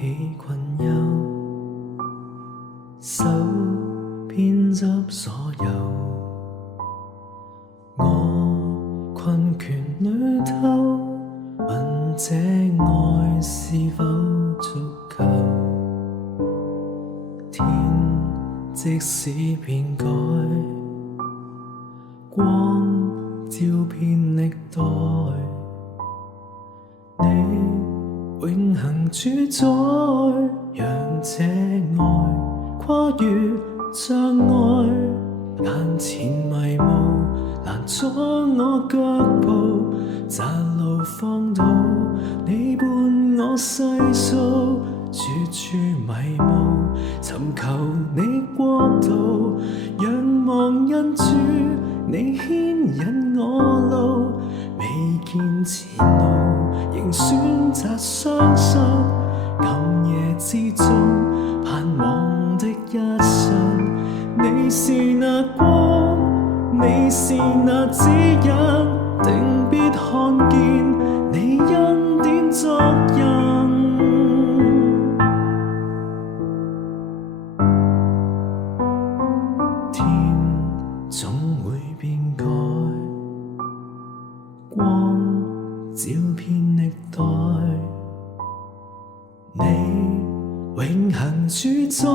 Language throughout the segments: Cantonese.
起困憂，手編輯所有。我困倦裡頭，問這愛是否足夠？天即使變改，光照遍歷代，你永恆主宰，讓這愛跨越障礙。眼前迷霧攔阻我腳步，窄路放倒你伴我細數，處處迷霧尋求你國度，仰望恩主你牽引我路，未見前路仍選擇相信，今夜之中盼望的一瞬，你是那光，你是那指引，定必看見你恩典作印。天總會變改，光照遍歷代，你永恆主宰，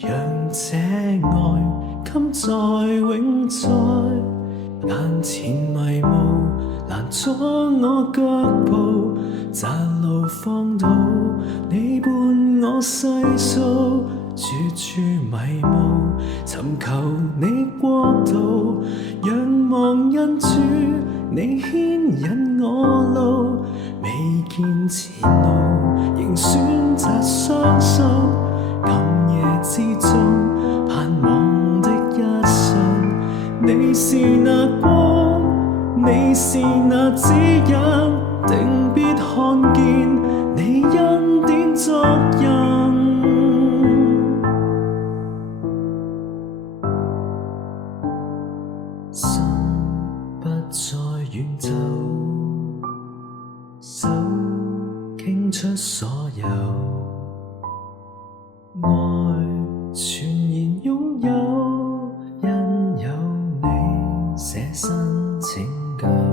讓這愛今在永在。眼前迷霧攔阻我腳步，窄路放倒你伴我細數，處處迷霧尋求你國度，仰望恩主你牽引我路，未見前路仍選擇相信，今夜之中盼望的一瞬，你是那光，你是那指引，定必看見你恩典作印。心不再遠走，手傾出所有，愛全然擁有，因有你捨身拯救。